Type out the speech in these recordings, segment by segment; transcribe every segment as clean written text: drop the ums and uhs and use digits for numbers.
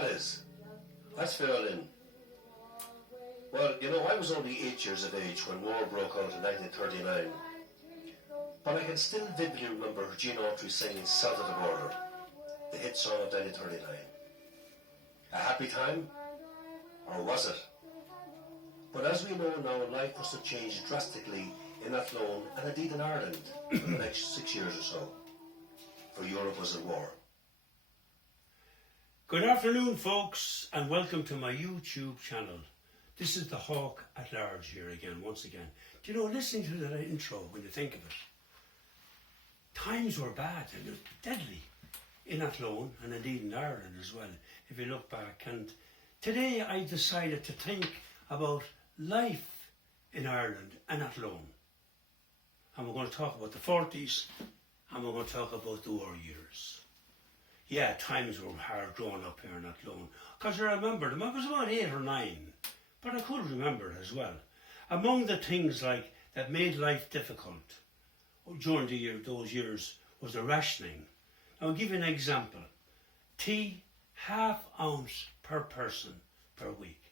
that is. That's violin. Well, you know, I was only 8 years of age when war broke out in 1939. But I can still vividly remember Gene Autry singing South of the Border, the hit song of 1939. A happy time? Or was it? But as we know now, life must have changed drastically in Athlone and indeed in Ireland for the next 6 years or so. For Europe was at war. Good afternoon, folks, and welcome to my YouTube channel. This is the Hawk at Large here again, once again. Do you know, listening to that intro, when you think of it, times were bad and it was deadly in Athlone and indeed in Ireland as well, if you look back. And today I decided to think about life in Ireland and Athlone. And we're going to talk about the 40s and we're going to talk about the war years. Yeah, times were hard growing up here in Athlone. Because I remember them, I was about 8 or 9, but I could remember it as well. Among the things like that made life difficult during those years was the rationing. I'll give you an example. Tea, ½ ounce per person per week.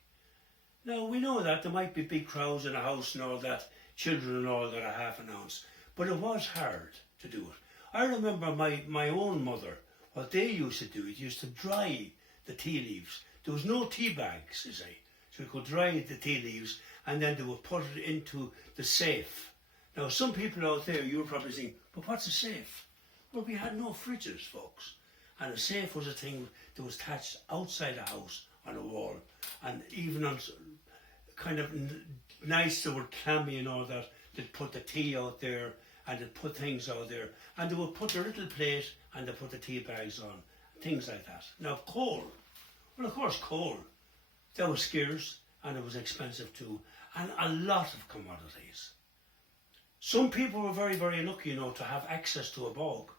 Now we know that there might be big crowds in a house and all that, children and all that are ½ ounce, but it was hard to do it. I remember my own mother, what they used to do, it used to dry the tea leaves. There was no tea bags, you see, so you could dry the tea leaves and then they would put it into the safe. Now some people out there, you were probably thinking, but what's a safe? Well, we had no fridges, folks, and a safe was a thing that was attached outside the house on a wall, and even on kind of nice, they were clammy and all that, they'd put the tea out there and they'd put things out there, and they would put their little plate and they put the tea bags on, things like that. Now coal, well of course coal, that was scarce and it was expensive too, and a lot of commodities. Some people were very, very lucky, you know, to have access to a bog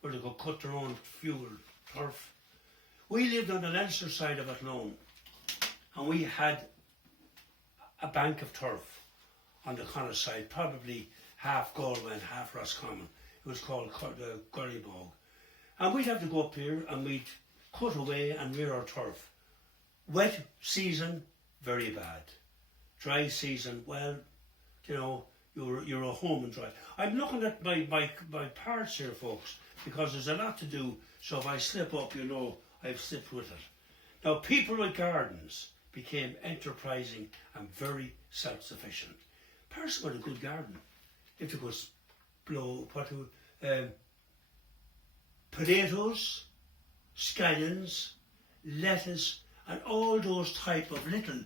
where they could cut their own fuel, turf. We lived on the Leinster side of Athlone and we had a bank of turf on the Connacht side, probably half Galway and half Roscommon. It was called the Gurry Bog. And we'd have to go up here and we'd cut away and rear our turf. Wet season, very bad. Dry season, well, you know, you're a home and dry. I'm looking at my parts here, folks, because there's a lot to do, so if I slip up, you know, I've slipped with it. Now, people with gardens became enterprising and very self-sufficient. Person with a good garden, if you could blow potatoes, scallions, lettuce, and all those type of little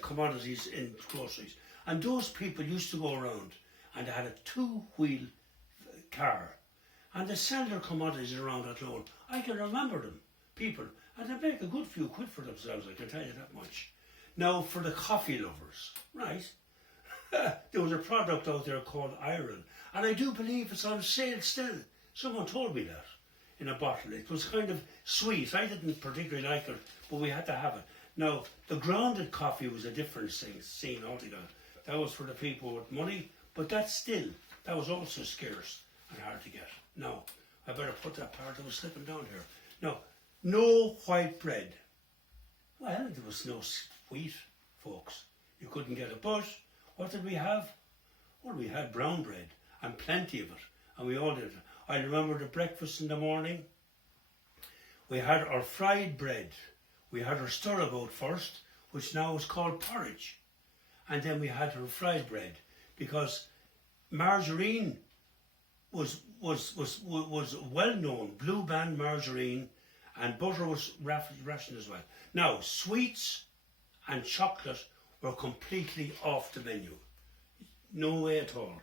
commodities in groceries. And those people used to go around and they had a 2-wheel car and they sell their commodities around Athlone. I can remember them, people, and they make a good few quid for themselves, I can tell you that much. Now for the coffee lovers, right? There was a product out there called Iron, and I do believe it's on sale still. Someone told me that in a bottle. It was kind of sweet. I didn't particularly like it, but we had to have it. Now, the grounded coffee was a different scene altogether. That was for the people with money, but that was also scarce and hard to get. Now, I better put that part that was slipping down here. Now, no white bread. Well, there was no wheat, folks. You couldn't get it, but what did we have? Well, we had brown bread and plenty of it, and we all did it. I remember the breakfast in the morning. We had our fried bread. We had our stirabout first, which now is called porridge. And then we had our fried bread, because margarine was well known, Blue Band margarine, and butter was rationed as well. Now, sweets and chocolate were completely off the menu. No way at all.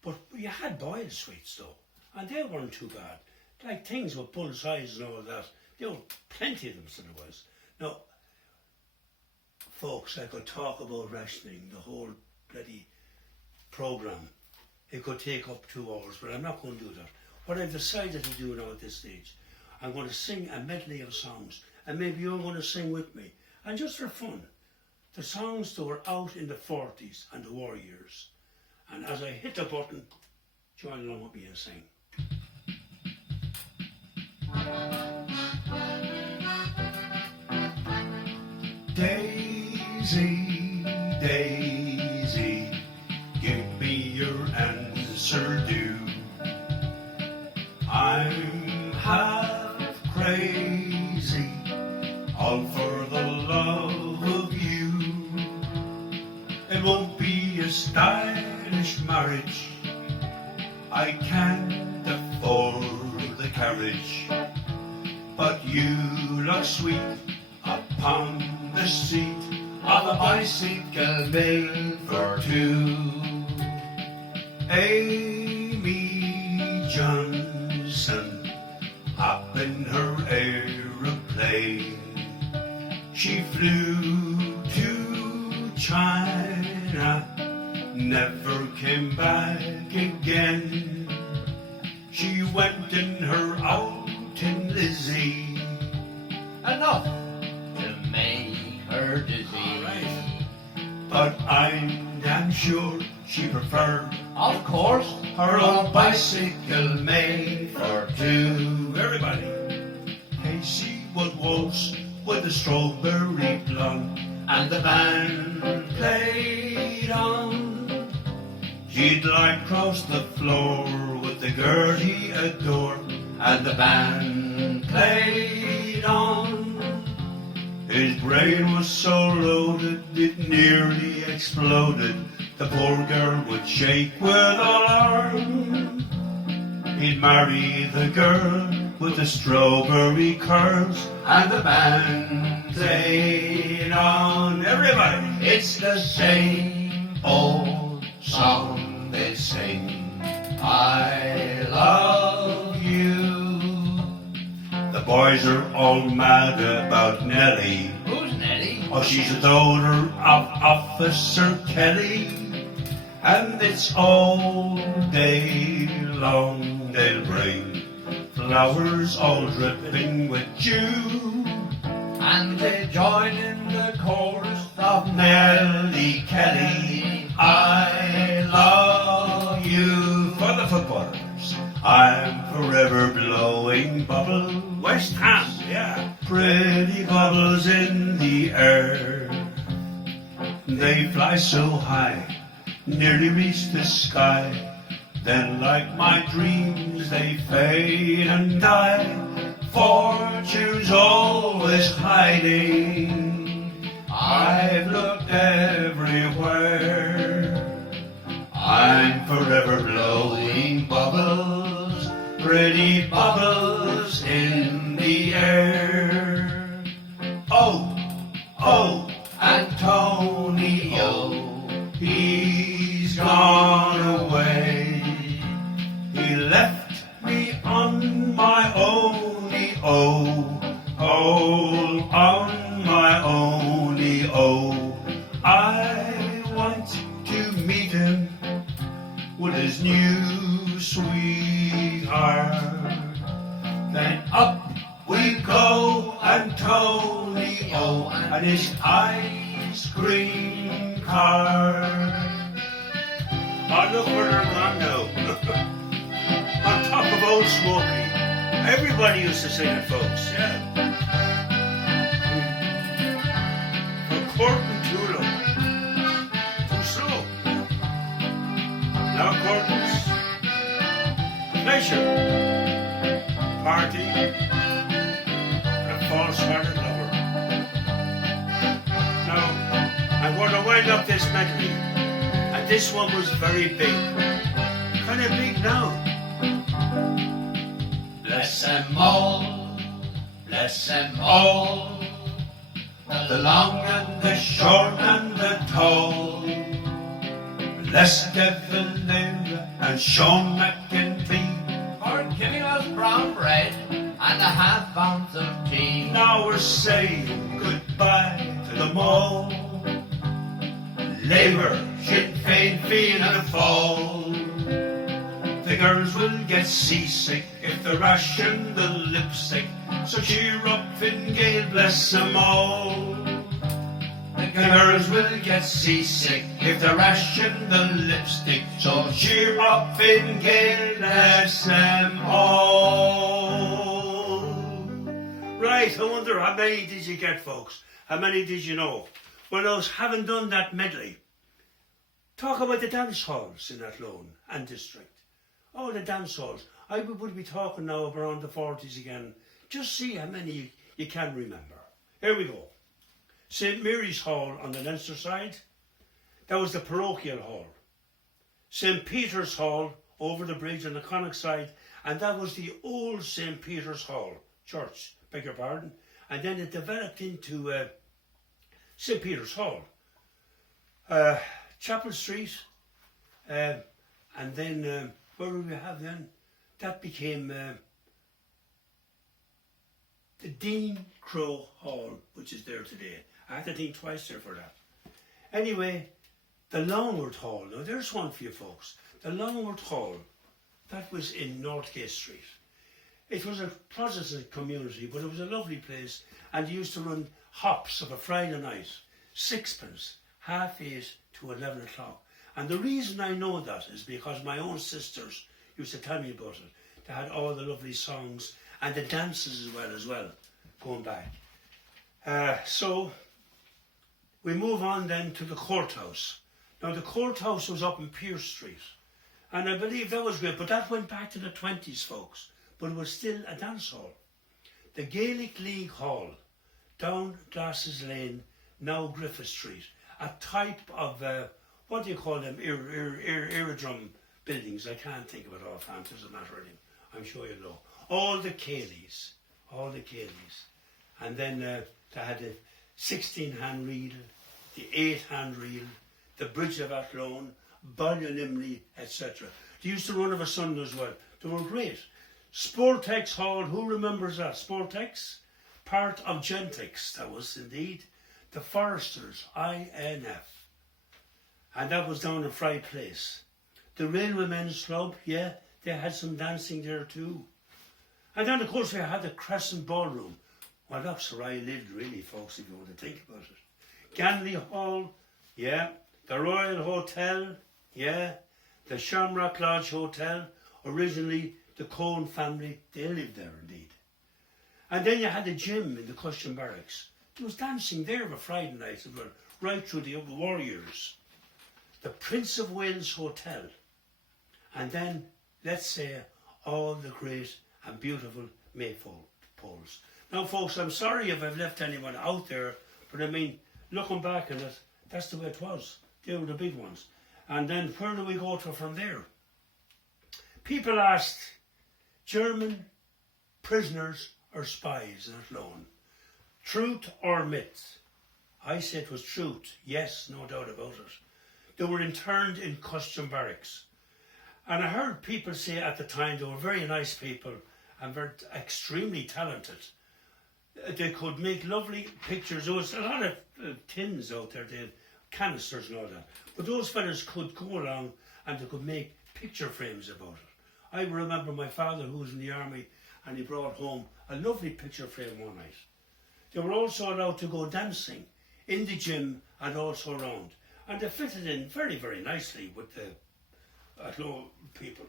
But you had boiled sweets though, and they weren't too bad. Like things with bull's eyes and all that, there were plenty of them, so there was. Now, folks, I could talk about rationing, the whole bloody programme. It could take up 2 hours, but I'm not going to do that. What I've decided to do now at this stage, I'm going to sing a medley of songs, and maybe you're going to sing with me. And just for fun, the songs that were out in the 40s and the war years. And as I hit the button, join along with me and sing. Daisy, Daisy, give me your answer due. I'm half crazy, all for the love of you. It won't be a stylish marriage, I can't afford the carriage, but you look sweet upon the seat of a bicycle made for two. Amy Johnson up in her aeroplane, she flew to China, never came back again. She went in her Alton Lizzie, Enough to make her dizzy. but I'm damn sure she preferred Of course, her own bicycle made for two. Everybody. Casey would waltz with a strawberry blonde, and the band played on. He'd lie across the floor with the girl he adored, and the band played on. His brain was so loaded it nearly exploded. The poor girl would shake with alarm. He'd marry the girl with the strawberry curls, and the band played on. Everybody! it's the same old song they sing. I love you. The boys are all mad about Nellie. Who's Nellie? Oh, she's the daughter of Officer Kelly, and it's all day long they'll bring flowers all dripping with dew, And they join in the chorus of Nellie Kelly, I love you. For the footballers, I'm forever blowing bubble. West Ham, yeah. Pretty bubbles in the air. They fly so high, nearly reach the sky. Then, like my dreams, they fade and die. Fortune's always hiding. I've looked everywhere. I'm forever blowing bubbles, pretty bubbles in the air. Oh, oh, Antonio, he's gone away. He left me on my only on my only I want to meet him with his new sweetheart. Then up we go, Antonio, and his ice cream cart. Oh, look where they're gone now. On top of Old Smoky. Everybody used to sing it, folks, yeah. From Corton Tulo. Too slow. Now Corton's pleasure. Party. And a false-hearted lover. Now, I'm going to wind up this medley. And this one was very big. Kind of big now. Bless them all, bless them all, the long and the short and the tall. Bless Devin Lynn and Sean McEntee For giving us brown bread and a half ounce of tea. Now we're saying goodbye to them all. Labour, Sinn Féin, Fianna Fáil. The girls will get seasick if they ration the lipstick. So cheer up, Fine Gael, bless them all. The girls will get seasick if they ration the lipstick. So cheer up, Fine Gael, bless them all. Right, I wonder how many did you get, folks? How many did you know? Well, those having done that medley, talk about the dance halls in Athlone and district. Oh, the dance halls. I would be talking now of around the 40s again. Just see how many you can remember. Here we go. St. Mary's Hall on the Leinster side. That was the parochial hall. St. Peter's Hall over the bridge on the Connacht side. And that was the old St. Peter's Hall church, beg your pardon. And then it developed into St. Peter's Hall. Chapel Street. And then, where do we have then? That became the Dean Crow Hall, which is there today. I had to think twice there for that. Anyway, the Longwood Hall. Now there's one for you folks. The Longwood Hall, that was in Northgate Street. It was a Protestant community, but it was a lovely place, and they used to run hops of a Friday night, sixpence, 8:30 to 11 o'clock. And the reason I know that is because my own sisters used to tell me about it. They had all the lovely songs and the dances as well, going back. So we move on then to the courthouse. Now the courthouse was up in Pierce Street, and I believe that was great, but that went back to the 20s, folks, but it was still a dance hall. The Gaelic League Hall, down Glasses Lane, now Griffith Street, a type of, what do you call them, aerodrome buildings. I can't think of it offhand, it doesn't matter anymore. I'm sure you know. All the Cayleys. And then they had the 16-hand reel, the 8-hand reel, the Bridge of Athlone, Ballylimley, etc. They used to run of a Sunday as well. They were great. Sportex Hall, who remembers that? Sportex? Part of Gentex, that was indeed. The Foresters, INF. And that was down in Fry Place. The Railway Men's Club, yeah, they had some dancing there too. And then of course we had the Crescent Ballroom. Well, that's where I lived really, folks, if you want to think about it. Ganley Hall, yeah. The Royal Hotel, yeah. The Shamrock Lodge Hotel. Originally the Cohn family, they lived there indeed. And then you had the gym in the Custom Barracks. There was dancing there on a Friday night as well, right through the Warriors. The Prince of Wales Hotel. And then, let's say, all the great and beautiful maypoles. Now, folks, I'm sorry if I've left anyone out there, but I mean, looking back on it, that's the way it was. They were the big ones. And then, where do we go to from there? People asked, German prisoners or spies in Athlone? Truth or myth? I said it was truth. Yes, no doubt about it. They were interned in custom barracks. And I heard people say at the time they were very nice people and were extremely talented. They could make lovely pictures. There was a lot of tins out there, they had canisters and all that. But those fellas could go along and they could make picture frames about it. I remember my father, who was in the army, and he brought home a lovely picture frame one night. They were also allowed to go dancing in the gym and also around. And they fitted in very, very nicely with the Athlone people.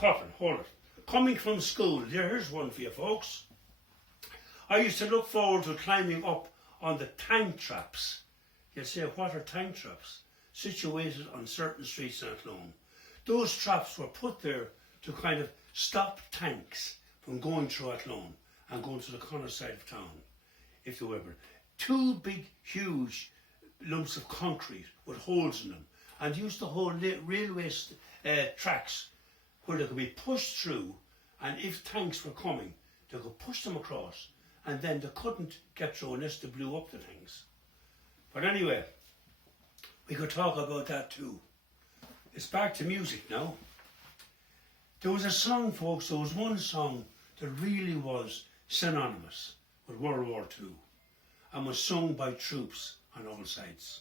Coffin, hold it. Coming from school, here's one for you folks. I used to look forward to climbing up on the tank traps. You'd say, what are tank traps? Situated on certain streets in Athlone. Those traps were put there to kind of stop tanks from going through Athlone and going to the Connacht side of town, if they were ever. Two big, huge lumps of concrete with holes in them, and used to hold railway tracks where they could be pushed through, and if tanks were coming, they could push them across, and then they couldn't get through unless they blew up the things. But anyway, we could talk about that too. It's back to music now. There was a song, folks, there was one song that really was synonymous with World War II and was sung by troops on all sides.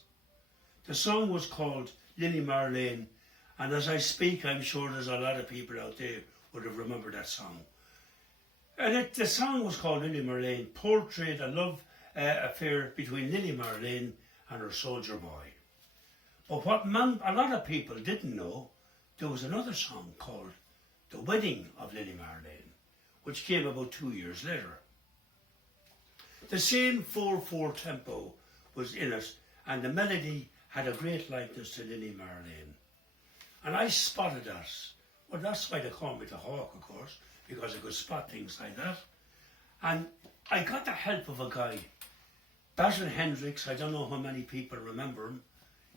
The song was called Lili Marleen, and as I speak, I'm sure there's a lot of people out there would have remembered that song. And the song was called Lili Marleen, portrayed a love affair between Lili Marleen and her soldier boy. But what a lot of people didn't know, there was another song called The Wedding of Lili Marleen, which came about 2 years later. The same 4/4 tempo was in it, and the melody had a great likeness to Lili Marleen. And I spotted that. Well, that's why they call me the Hawk, of course, because I could spot things like that. And I got the help of a guy, Basil Hendricks. I don't know how many people remember him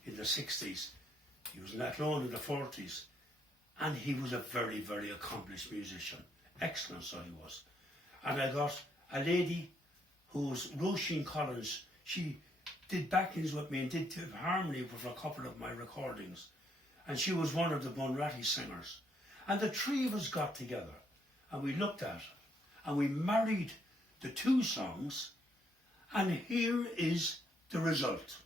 in the 60s. He was in Athlone in the 40s. And he was a very, very accomplished musician. Excellent, so he was. And I got a lady who was Roisin Collins. She did backings with me and did harmony for a couple of my recordings. And she was one of the Bunratty singers. And the three of us got together and we looked at it and we married the two songs, and here is the result.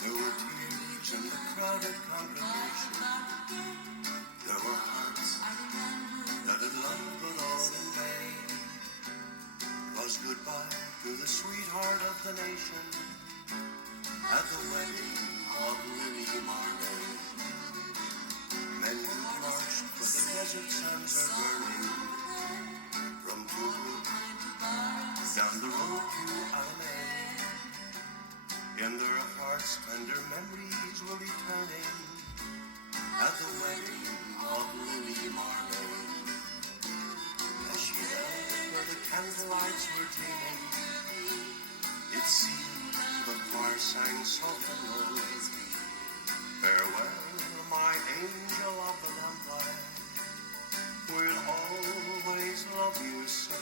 There were tears in the crowded congregation. There were hearts that had loved but all in vain. 'Twas goodbye to the sweetheart of the nation at the wedding of Lili Marleen. Men who marched where the desert sands are burning, from Tobruk down the road to Alamein. In their hearts tender memories will be turning at the wedding of Lili Marleen. As she knelt where the candlelights were gleaming, it seemed the choir sang soft and low, farewell, my angel of the lamplight, we'll always love you so.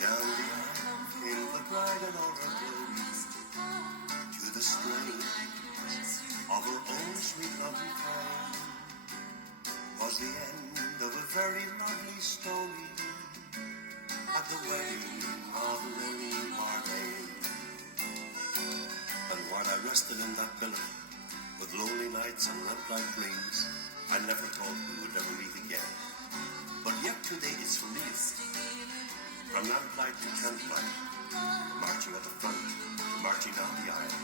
Down the aisle came the bride and all her glory, to the strain of her own sweet love refrain. Was the end of a very lovely story at the wedding of Lili Marleen. And while I rested in that billet with lonely nights and lamplight dreams, I never thought we would never meet again. But yet today it's for real. From lamplight to candlelight, marching at the front, to marching down the aisle.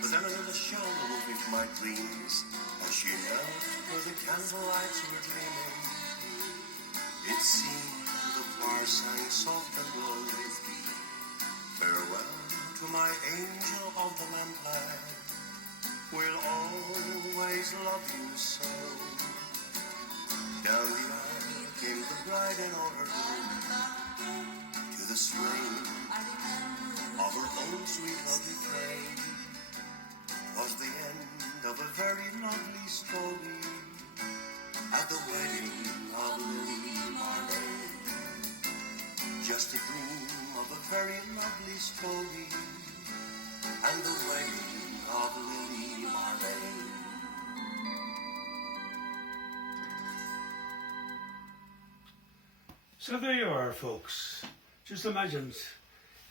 But then another shoulder moving to my dreams, as she knelt where the candlelights were gleaming. It seemed the choir sang soft and low, farewell to my angel of the lamplight, we'll always love you so. Down the aisle came the bride and all her glory, to the strain of her own sweet love refrain. Was the end of a very lovely story at the wedding of Lili Marleen. Just a dream of a very lovely story and the wedding of Lili Marleen. So there you are, folks. Just imagine.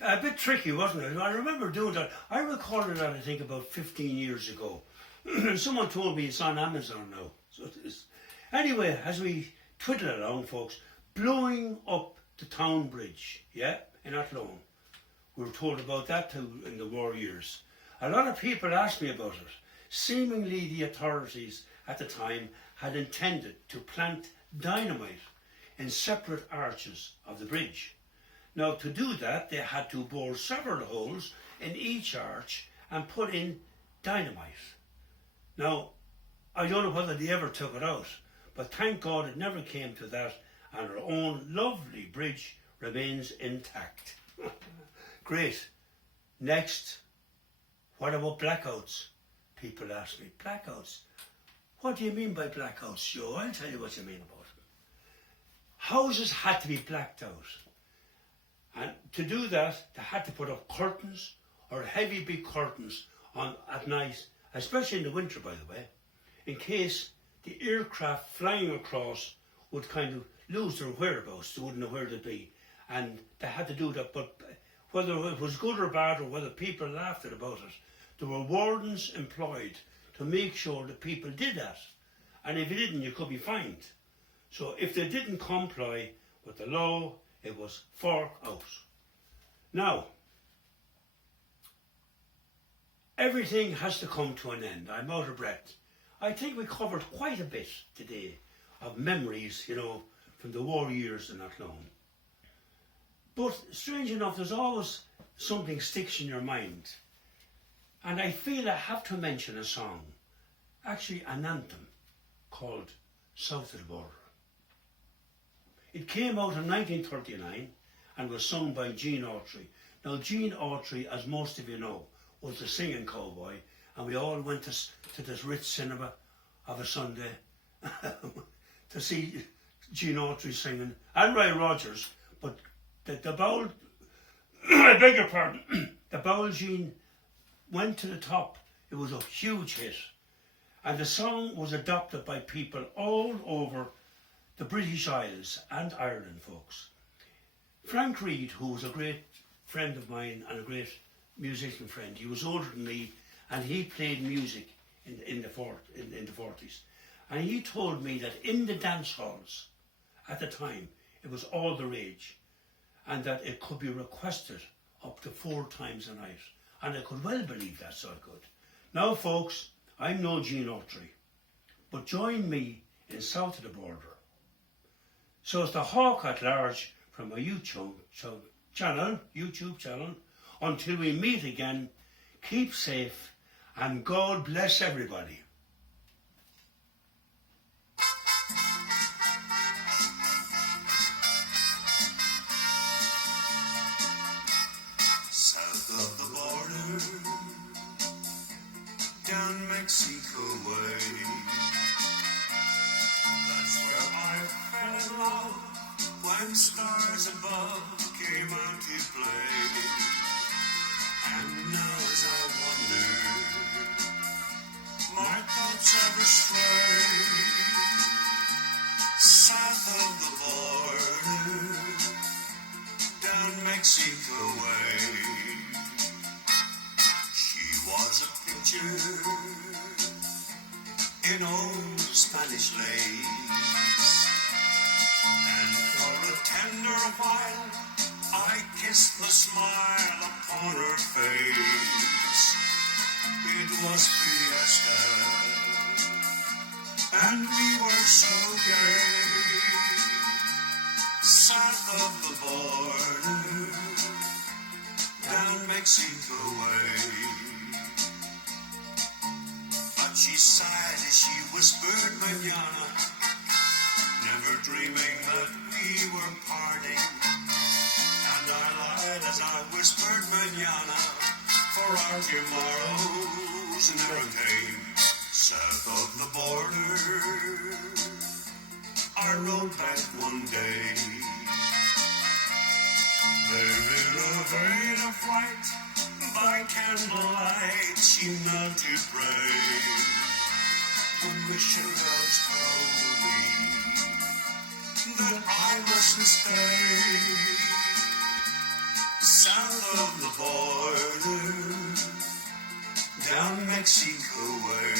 A bit tricky, wasn't it? I remember doing that. I recorded that, I think, about 15 years ago. Someone told me it's on Amazon now. So it is. Anyway, as we twiddle along, folks, blowing up the town bridge, yeah, in Athlone. We were told about that too in the war years. A lot of people asked me about it. Seemingly the authorities at the time had intended to plant dynamite in separate arches of the bridge. Now, to do that, they had to bore several holes in each arch and put in dynamite. Now, I don't know whether they ever took it out, but thank God it never came to that, and our own lovely bridge remains intact. Great. Next, what about blackouts? People ask me, blackouts? What do you mean by blackouts, Joe? I'll tell you what you mean about them. Houses had to be blacked out. And to do that, they had to put up curtains or heavy big curtains on at night, especially in the winter, by the way, in case the aircraft flying across would kind of lose their whereabouts. They wouldn't know where they'd be. And they had to do that. But whether it was good or bad, or whether people laughed about it, there were wardens employed to make sure that people did that. And if you didn't, you could be fined. So if they didn't comply with the law, it was fork out. Now, Everything has to come to an end. I'm out of breath. I think we covered quite a bit today of memories, you know, from the war years and that long. But strange enough, there's always something sticks in your mind. And I feel I have to mention a song, actually an anthem, called South of the Border. It came out in 1939 and was sung by Gene Autry. Now Gene Autry, as most of you know, was the singing cowboy, and we all went to this Ritz cinema of a Sunday to see Gene Autry singing, and Roy Rogers, but the bowl, I beg your pardon, the bowl Gene went to the top. It was a huge hit, and the song was adopted by people all over the British Isles and Ireland, folks. Frank Reid, who was a great friend of mine and a great musician friend, he was older than me, and he played music in the 40s. And he told me that in the dance halls at the time, it was all the rage, and that it could be requested up to 4 times a night. And I could well believe that, so I could. Now, folks, I'm no Gene Autry, but join me in South of the Border. So it's the Hawk at Large from my YouTube channel. Until we meet again, keep safe and God bless everybody. South of the border, down Mexico way. That's where I fell in love when stars above came out to play. And now as I wonder, my thoughts ever stray south of the border, down Mexico way. She was a picture in old Spanish lace, and for a tender while I kissed the smile upon her face. It was fiesta, and we were so gay. South of the border, down Mexico way. But she sighed as she whispered mañana, never dreaming that we were parting. And I lied as I whispered mañana, for our tomorrows never came. South of the border, I rode back one day. There in a vein of white, by candlelight, she knelt to pray. The mission bells told me that I mustn't stay. South of the border, down Mexico way.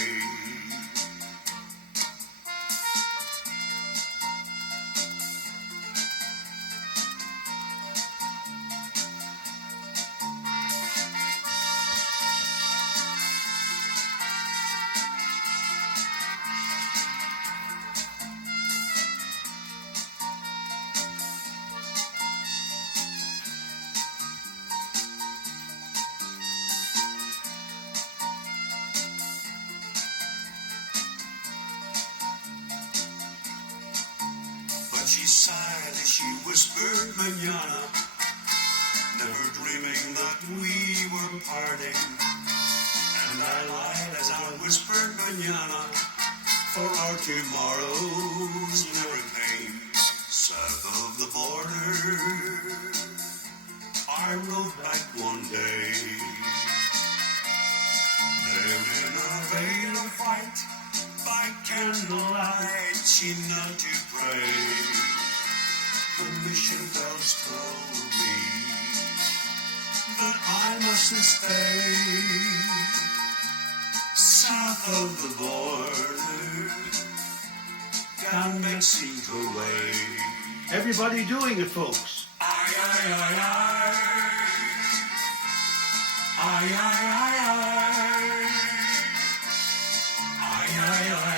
She sighed as she whispered mañana, never dreaming that we were parting. And I lied as I whispered mañana, for our tomorrows never came. South of the border, I rode back one day. There in a veil of white, by candlelight, she knelt to pray. The mission bells told me that I mustn't stay. South of the border, down Mexico way. Everybody doing it, folks. Aye, aye, aye, aye. Aye, aye, aye, aye. aye, aye,